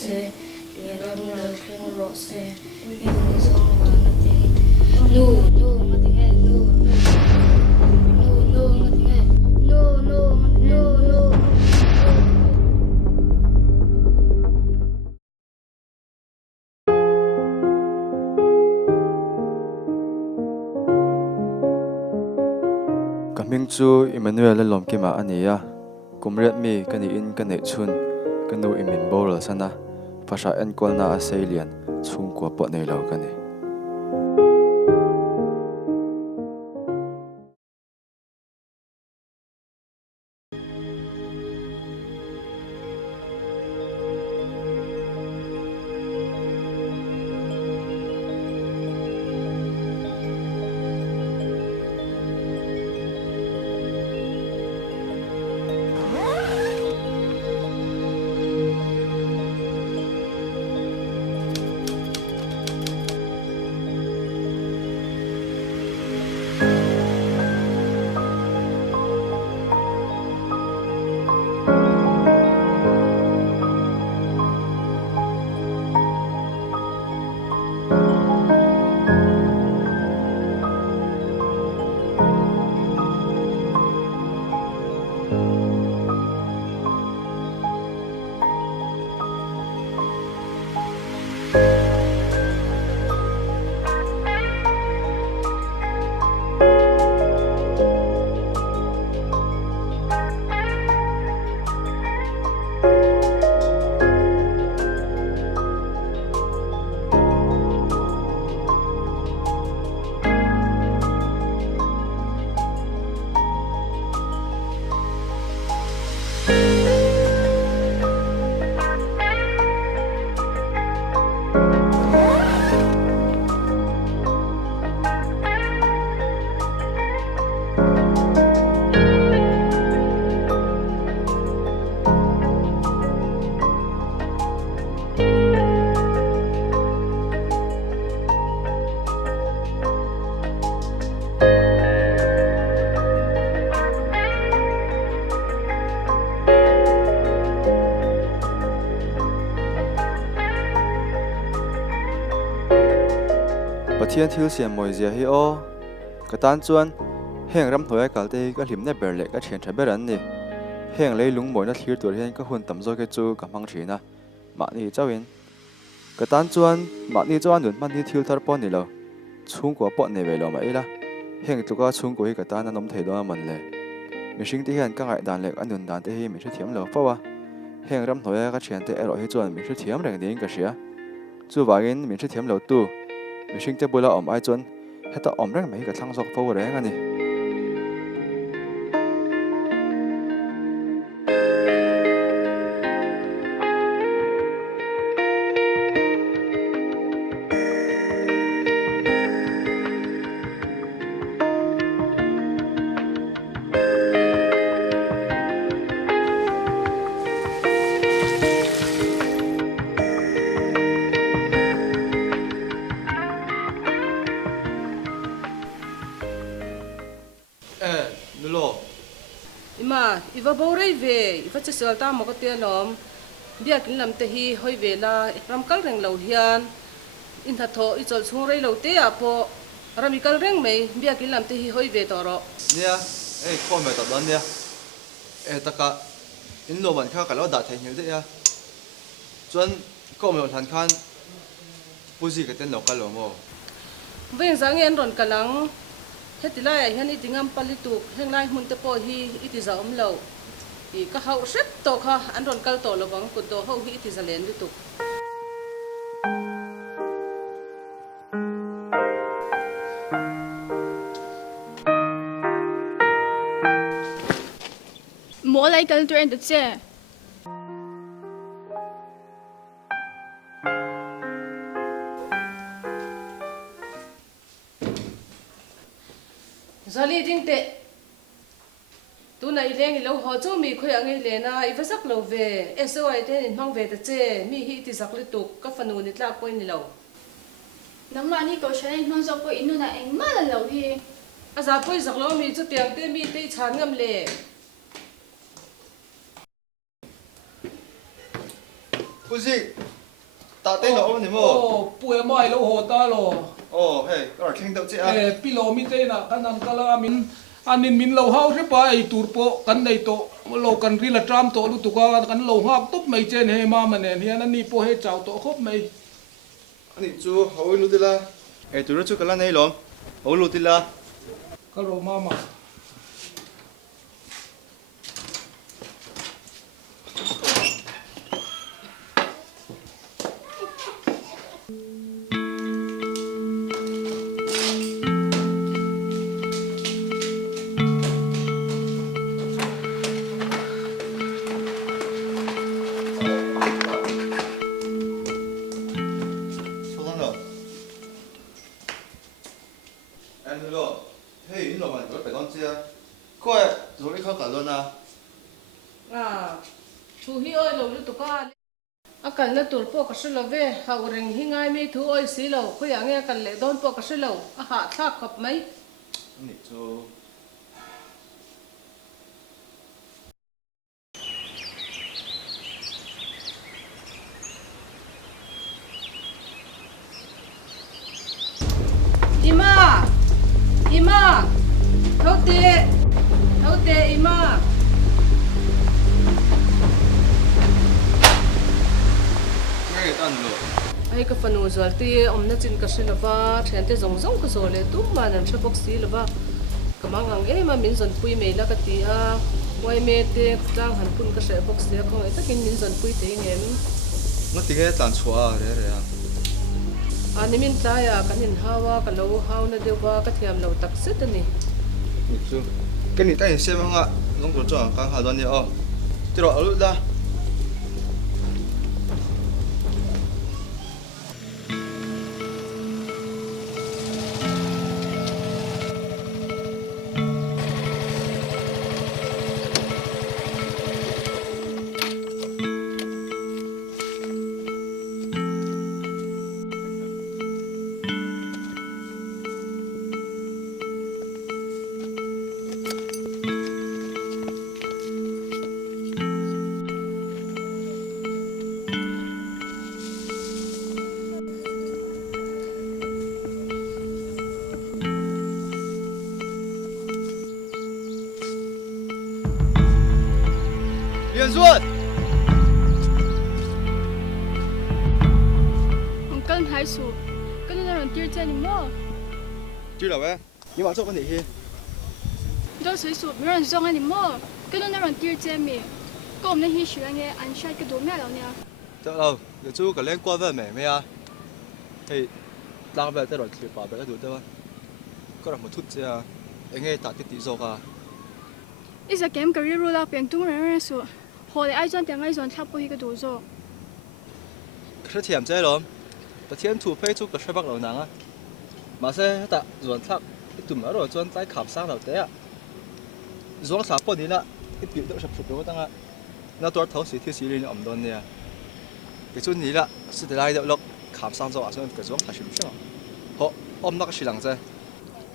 se ye ram lo khen ro se in so ma na ti no no ma ti nge no no no ma ti nge no no no no Kaming chu Emmanuel la lom kima ania kumriat mi kani in kane chun kanu imin bol sana pasha en kolna asalian chung ko po nei lo kani Pathian thil siam moi zia hi o katan chuan heng ram thoi kalte ka hlimna berle ka thian tha beran ni heng leilung moina thlir tur hian ka hun tam zo ke chu ka mang thina ma ni chawin katan chuan ma ni chuan nun man ni thil thar pon ni lo chung ko po ne ve lo ma ila heng tuka chung ko hi katan anom thei do man le mihring te hian ka ngai dan lek anun dan te hi mi thu thiam lo pawa heng ram thoi ka thian te ero hi chuan mi thu thiam reng ding ka sia chu wangin mi thu thiam lo tu mihring te bula om ai chuan heta om reng mai ka thlang zok fo reng ani nulo ima iwa borei ve iwa chesel ta mo ka te nom dia kin lam te hi hoi ve la ramkal reng lo hian in tha tho I chol chung rei lo te a po ramikal reng mei bia kin lam te hi hoi ve to ro nia ko me ta dan nia taka in lo ban kha ka lo da thai hil de ya chuan ko me than khan puji ka ten lo ka lo mo veng zang en ron kalang hetila hian itingam palitu henglai mun te po hi iti za om lo I ka hau sep to kha an ron kal to lo bang ku do ho hi iti za len du tu Mo lai kal tu en de che zali ding te tu na I leng I lo ho chu mi khoi angi le na I vasak lo ve SOI ten in mang ve ta che mi hi ti sak li tu ka fanu ni tla poi ni lo nang ma ni ko shan mang zo ko inu na eng ma la lo hi a za poi sak lo mi chu tiang te mi te chan ngam le Pusi ta tay lo ni mo puai mai lo ho ta lo hey cái thing đâu chứ pilo mi te na kanam kala min anin min lo hau se pa ai tur po kan nei to lo kan ri la tram to lu tu ka kan lo hak top mai chen he ma manen hian ani po he chau to khop mai anh chú hậu lu đi la tụi nó chú cái lá này lắm hậu lu đi la ka ro ma ma số tháng rồi em lo hey in lo mà có phải con chưa coi rồi đi khóc cả luôn à thu hi oi lo lu tu ka akan na tur po ka shilo ve ha reng hi ngai mi thu oi si lo khu ya nge kan le don po ka shilo a ha tha khop mai anh chú ima ima thau te ima ngay tan rồi ai ka fanu zal ti omna chin ka shilo va thian te zong zong ka zo le tu ma nan tha box si lo va kamangang ma min zon pui me la ka ti a wai me te tang han pun ka se box se ko ta kin min zon pui te ngem nó tiếng cái tàn xóa đấy à ani min ta ya kan in hawa ka lo haw na de wa ka thiam lo tak set ani anh chú cái này tay xem không ạ long tổ trưởng càng hà đoàn nhiều chứ rồi lúc ra Liên Duân Ông cần hai số. Cần nó làm tiêu chân đi mua. chưa đâu bé nhưng mà sao con thể hiện Đâu số số, mấy lần xong anh đi mua. Cần nó làm tiêu chân mi. Có ông nên hi sửa nghe anh sai cái đồ mẹ đâu nè. chắc đâu để chú cái lên qua về mẹ mày à thì đang về tới rồi thì bảo bé cái đồ đâu có là một chút chứ à anh nghe tạt cái tí dầu à Ít giờ kém cái rượu là biển tung rồi số. Hồi đấy ai chọn tiếng ai chọn tháp bôi cái đồ rồi. cái thiểm chơi lắmแต่เทียนถูกเพศทุกกระชับบักเหล่านังอ่ะมาเซ่แต่ส่วนทักที่ตุ่มแล้วจนใต้ขับสร้างเหล่าเตะส่วนสาปนี้ละที่ปิดตัวฉับฉุบตัวตั้งอ่ะน่าตัวเท้าสีที่สีเหลืองอ่ำดอนเนี่ยcáiจุดนี้ละสุดท้ายเดี๋ยวเราขับสร้างตัวส่วนกระช่วงขัดฉิมใช่ไหมเพราะอมนักสิหลังเจ้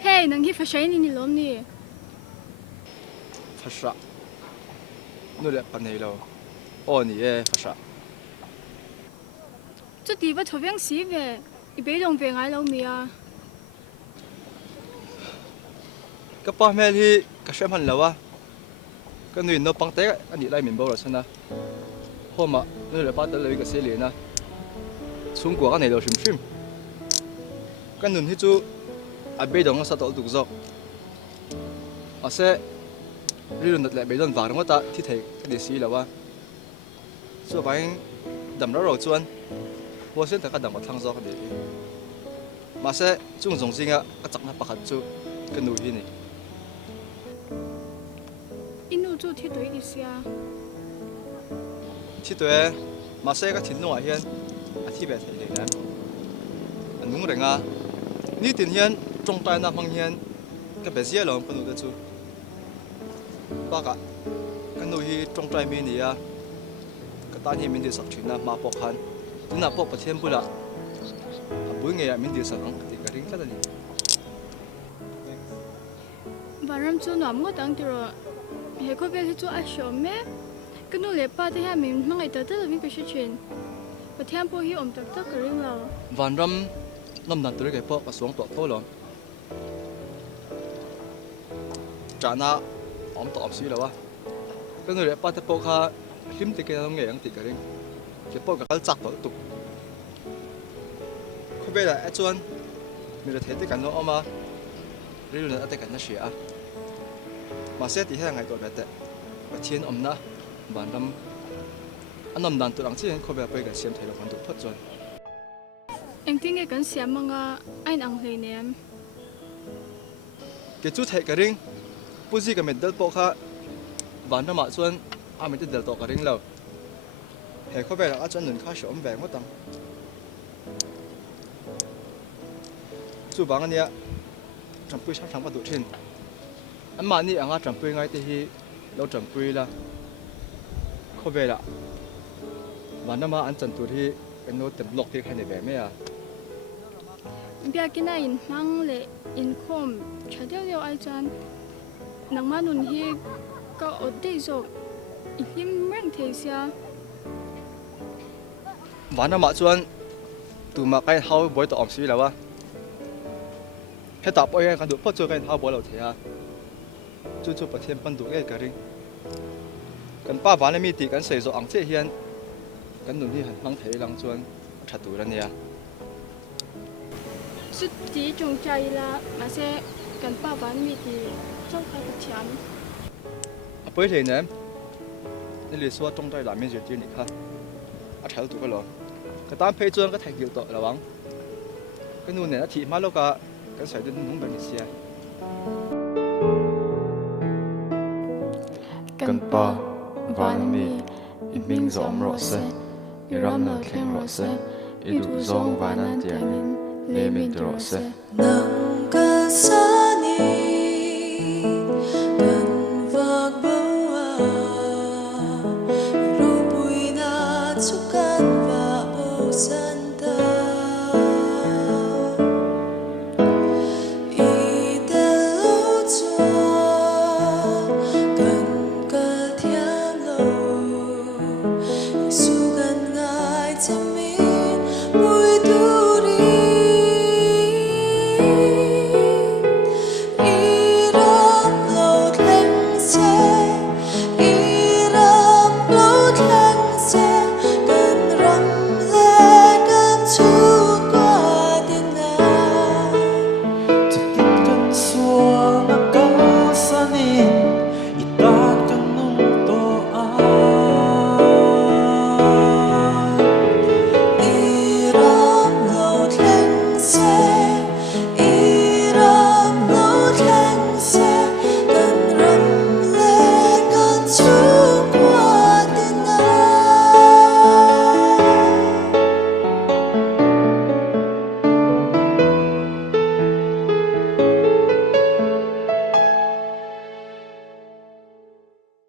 Hey, nang hi fashion ni lom ni. ภาษานู่นแหละปัญหาเราอ๋อนี่เองภาษา Chút đi vào thổ viên xí về. Ý bế đồng về ngay lâu mi à. ก็ป้าแม่ที่กระเช้าพันแล้ววะก็หนุ่ยนปังเตะอันนี้ไล่เหม็นบ่หรอฉันนะพ่อมานู่นแหละป้าตะเลยกับเสียเหรียญนะช่วงกว่าก็ไหนเราชิมชิมก็หนุ่นที่จูอาเบดองก็สัตว์ตุกซอกอาเซ่เรื่องนั้นแหละเบดอนฝากว่าตาที่ไทยก็เดี๋ยวสีแล้ววะส่วนไปดำแล้วเราชวนว่าเส้นแต่ก็ดำมาทางซอกก็เดี๋ยวมาเซ่จุ่มสงสิงอ่ะก็จับมาประคัดจูก็หนุ่ยที่นี่ Inu chu thi đối đi xia. ที่ตัวมาเซ่ก็ทิ้งหน่วยเฮียนอาที่แบบไทยเลยนะอันนู้นเรื่องอ่ะนี่ทิ้งเฮียนจงใจน้ำพังเฮียนก็แบบเสียหลงปนุษย์จูป้ากะกันดูที่จงใจมีนี่อ่ะก็ตอนที่มีดีสักชิ้นนะมาปอกคันถึงน่ะปอกประเทศบุญละบุญเงี้ยมีดีสักครั้งที่กระดิ่งก็ได้ Và ram chu nom ngo tang tiro. He ko ve chu a shom me. Cái nụ lệ ba thì ha mình mang ngày tới là mình phải chuyện. và thêm po hi om tak tak cái riêng là van ram nom nan tur cái po ka suang to to lo trả na om to om si lo wa cái người pa te po kha him te ke ngeng ang ti ka ring ke po ka kal chak to tu khu be la chuan mi la the te kan no oma ri lu na te kan na sia mà sẽ thì hai ngày tuổi bé và thiên âm na bản tâm anh nằm đàn tụi đằng trước không biết bây giờ xem thấy là hoàn toàn thất rồi anh tin cái xem mà nga anh ăn hay nè cái chút thấy cái ring bút gì cái mình đợt bộ khác bản tâm mà xuân anh mình đợt tổ cái ring lâu hệ không biết là anh chân đừng khai sớm về mất tăng chú bạn anh trong bữa sáng bắt đầu trên anh mà ni anh trong bữa ngay thì lâu trong bữa là không biết là bản tâm mà anh chân tuổi thì cái nốt tầm lọc thì hay để về mấy à bây giờ này in mang lệ in com chả theo điều ai chán nang mà nun hi có ở đây rồi im răng thế sao bản tâm mà xuân tụi mà cái hao bồi tụ ẩm xí là wa cái tập ơi cái tụ phát cho cái hao bồi lâu thế à chú bật thêm phân tụ cái ring cái ba bản này mi tị cái xây dựng ăn chế hiền cái nụ đi hẳn mang thế lăng xuân chặt tụ ra nè suốt tí trồng chay là mà sẽ cần ba bán mì thì rất là chán bữa thì nèนี่เลย说中在南面就见你看踩到ต个咯cái單配裝個睇叫到啦喎cáiนู่นเนี่ยถีมาแล้วก็ใส่ด้วยนุ่งแบบนี้เสีย กันป้าวันนี้อีมิงจอมรอเซอีรำเนอแข็งรอเซอีดูจงวันนั้นเตียงเลมินรอเซ